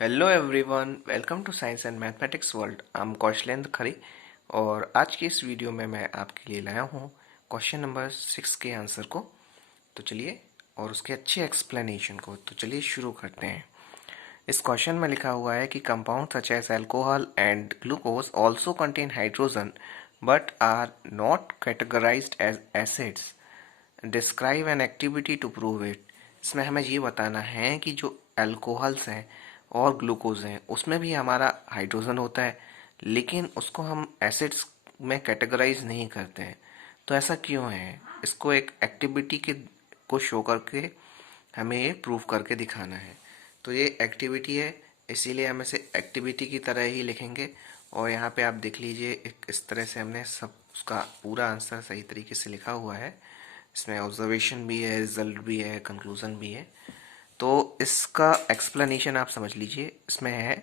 Hello everyone, welcome to science and mathematics world. I am Kaushalendra Khare और आज की इस वीडियो में मैं आपके लिए लाया हूँ क्वेश्चन नंबर 6 के आंसर को। तो चलिए, और उसके अच्छे एक्सप्लेनेशन को, तो चलिए शुरू करते हैं। इस क्वेश्चन में लिखा हुआ है कि compound such as alcohol and glucose also contain hydrogen but are not categorised as acids. Describe an activity to prove it. इसमें हमें ये बताना है कि जो अल्कोहल्स हैं और ग्लूकोज हैं उसमें भी हमारा हाइड्रोजन होता है, लेकिन उसको हम एसिड्स में कैटेगराइज नहीं करते हैं। तो ऐसा क्यों है? इसको एक एक्टिविटी के को शो करके हमें ये प्रूव करके दिखाना है। तो ये एक्टिविटी है, इसीलिए हम इसे एक्टिविटी की तरह ही लिखेंगे। और यहाँ पे आप देख लीजिए, एक इस तरह से हमने सब उसका पूरा आंसर सही तरीके से लिखा हुआ है। इसमें ऑब्जर्वेशन भी है, रिजल्ट भी है, कंक्लूजन भी है। तो इसका एक्सप्लेनेशन आप समझ लीजिए। इसमें है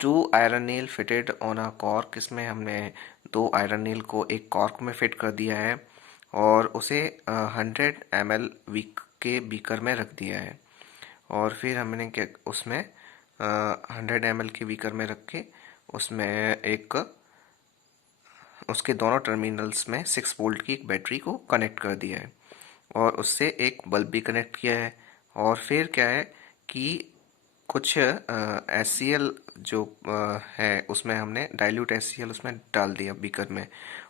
2 iron nail fitted on a cork. इसमें हमने 2 आयरन नेल को एक कॉर्क में फिट कर दिया है और उसे 100 ml वीक के बीकर में रख दिया है। और फिर हमने क्या उसमें 100 ml के बीकर में रख के उसमें एक उसके दोनों टर्मिनल्स में 6 वोल्ट की एक बैटरी को कनेक्ट कर दिया है और उससे एक बल्ब भी कनेक्ट किया है। और फिर क्या है कि कुछ HCl जो है उसमें हमने डाइल्यूट HCl उसमें डाल दिया बीकर में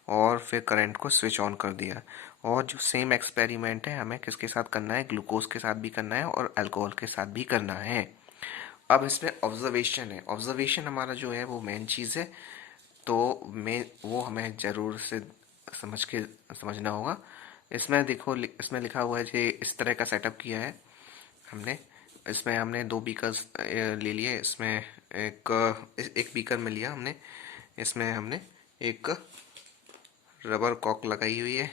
और फिर करंट को स्विच ऑन कर दिया। और जो सेम एक्सपेरिमेंट है हमें किसके साथ करना है? ग्लूकोज के साथ भी करना है और अल्कोहल के साथ भी करना है। अब इसमें ऑब्जर्वेशन है। ऑब्जर्वेशन हमारा जो है वो मेन चीज़ है, तो मैं वो हमें ज़रूर से समझना होगा। इसमें देखो, इसमें लिखा हुआ है कि इस तरह का सेटअप किया है हमने। इसमें हमने 2 बीकर्स ले लिए। इसमें एक बीकर में लिया हमने। इसमें हमने एक रबर कॉक लगाई हुई है।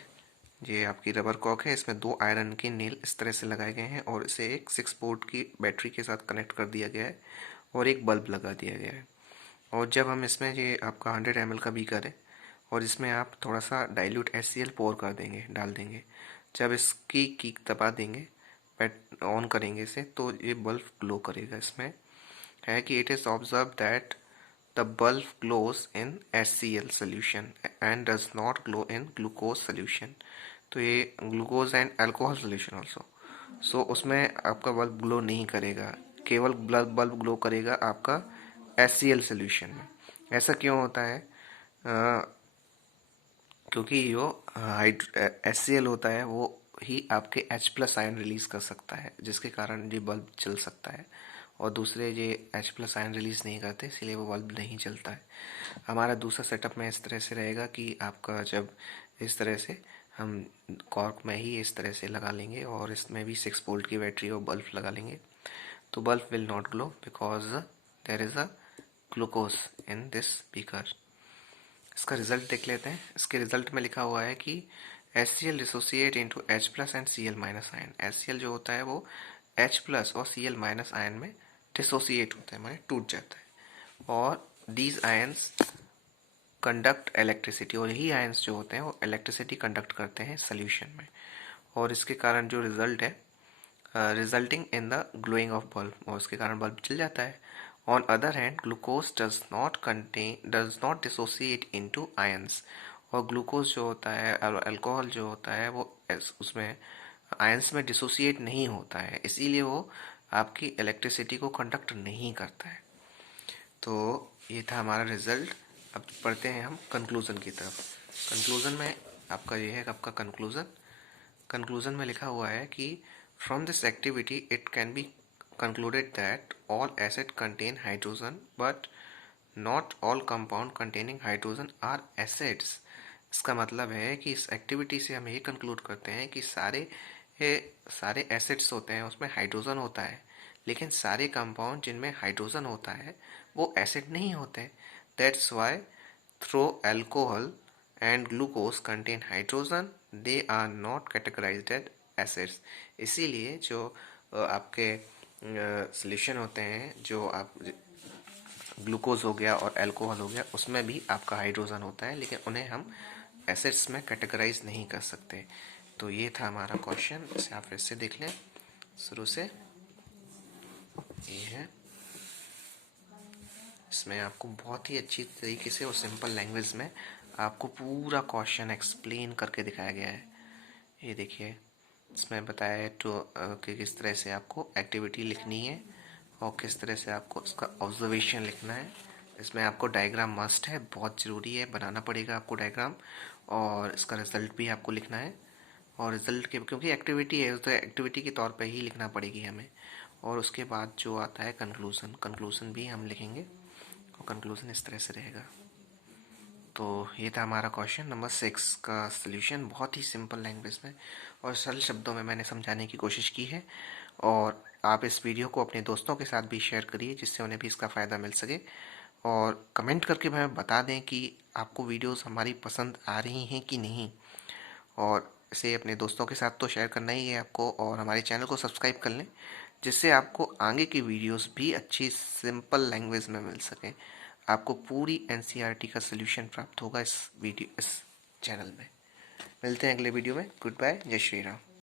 ये आपकी रबर कॉक है। इसमें 2 आयरन के नेल इस तरह से लगाए गए हैं और इसे एक 6 वोल्ट की बैटरी के साथ कनेक्ट कर दिया गया है और एक बल्ब लगा दिया गया है। और जब हम इसमें, ये आपका 100 ml का बीकर है और इसमें आप थोड़ा सा डाइल्यूट HCl पोर कर देंगे, डाल देंगे। जब इसकी कीक दबा देंगे, बैट ऑन करेंगे इसे, तो ये बल्ब ग्लो करेगा। इसमें है कि it is observe that the bulb glows in HCl solution and does not glow in glucose solution। तो ये glucose and alcohol solution also. So उसमें आपका बल्ब ग्लो नहीं करेगा, केवल बल्ब ग्लो करेगा आपका HCl सोल्यूशन में। ऐसा क्यों होता है? क्योंकि जो HCl होता है वो ही आपके H+ आयन रिलीज कर सकता है, जिसके कारण ये बल्ब चल सकता है। और दूसरे ये H+ आयन रिलीज नहीं करते, इसलिए वो बल्ब नहीं चलता है। हमारा दूसरा सेटअप में इस तरह से रहेगा कि आपका जब इस तरह से हम कॉर्क में ही इस तरह से लगा लेंगे और इसमें भी 6 वोल्ट की बैटरी और बल्ब लगा लेंगे, तो bulb will not glow because there is a glucose in this beaker. इसका रिजल्ट देख लेते हैं। इसके रिजल्ट में लिखा हुआ है कि HCl dissociate into H+ and Cl- ion. HCl जो होता है वो H+ और Cl- आयन में डिसोसिएट होता है, माने टूट जाता है। और दीज आयन्स कंडक्ट इलेक्ट्रिसिटी, और यही आयन्स जो होते हैं वो इलेक्ट्रिसिटी कंडक्ट करते हैं सोल्यूशन में। और इसके कारण जो रिजल्ट है, resulting in the glowing of bulb, और उसके कारण बल्ब जल जाता है। On other hand glucose does not dissociate into ions. और ग्लूकोज जो होता है और अल्कोहल जो होता है वो उसमें आयंस में डिसोसिएट नहीं होता है, इसीलिए वो आपकी इलेक्ट्रिसिटी को कंडक्ट नहीं करता है। तो ये था हमारा रिजल्ट। अब पढ़ते हैं हम कंक्लूज़न की तरफ। कंक्लूज़न में आपका ये है, आपका कंक्लूज़न। कंक्लूजन में लिखा हुआ है कि from this activity it can be concluded that all acid contain hydrogen but not all compound containing hydrogen are acids. इसका मतलब है कि इस एक्टिविटी से हम ये कंक्लूड करते हैं कि सारे एसिड्स होते हैं उसमें हाइड्रोजन होता है, लेकिन सारे कंपाउंड जिनमें हाइड्रोजन होता है वो एसिड नहीं होते। That's why through alcohol and glucose contain hydrogen, they are not categorized as acids। इसीलिए जो आपके सॉल्यूशन होते हैं, जो आप ग्लूकोज हो गया और अल्कोहल हो गया, उसमें भी आपका हाइड्रोजन होता है, लेकिन उन्हें हम एसिड्स में कैटेगराइज नहीं कर सकते। तो ये था हमारा क्वेश्चन। इसे आप फिर से देख लें शुरू से। ये है जिसमें आपको बहुत ही अच्छी तरीके से और सिंपल लैंग्वेज में आपको पूरा क्वेश्चन एक्सप्लेन करके दिखाया गया है। ये देखिए, इसमें बताया है कि किस तरह से आपको एक्टिविटी लिखनी है और किस तरह से आपको इसका ऑब्जर्वेशन लिखना है। इसमें आपको डायग्राम मस्ट है, बहुत ज़रूरी है, बनाना पड़ेगा आपको डायग्राम, और इसका रिज़ल्ट भी आपको लिखना है। और रिज़ल्ट के क्योंकि एक्टिविटी है तो एक्टिविटी के तौर पे ही लिखना पड़ेगी हमें। और उसके बाद जो आता है कंक्लूज़न भी हम लिखेंगे, और कंक्लूज़न इस तरह से रहेगा। तो ये था हमारा क्वेश्चन नंबर 6 का सल्यूशन, बहुत ही सिंपल लैंग्वेज में और सरल शब्दों में मैंने समझाने की कोशिश की है। और आप इस वीडियो को अपने दोस्तों के साथ भी शेयर करिए जिससे उन्हें भी इसका फ़ायदा मिल सके। और कमेंट करके हमें बता दें कि आपको वीडियोस हमारी पसंद आ रही हैं कि नहीं। और इसे अपने दोस्तों के साथ तो शेयर करना ही है आपको, और हमारे चैनल को सब्सक्राइब कर लें जिससे आपको आगे की वीडियोस भी अच्छी सिंपल लैंग्वेज में मिल सकें। आपको पूरी एनसीईआरटी का सलूशन प्राप्त होगा इस चैनल में। मिलते हैं अगले वीडियो में। गुड बाय, जय श्री राम।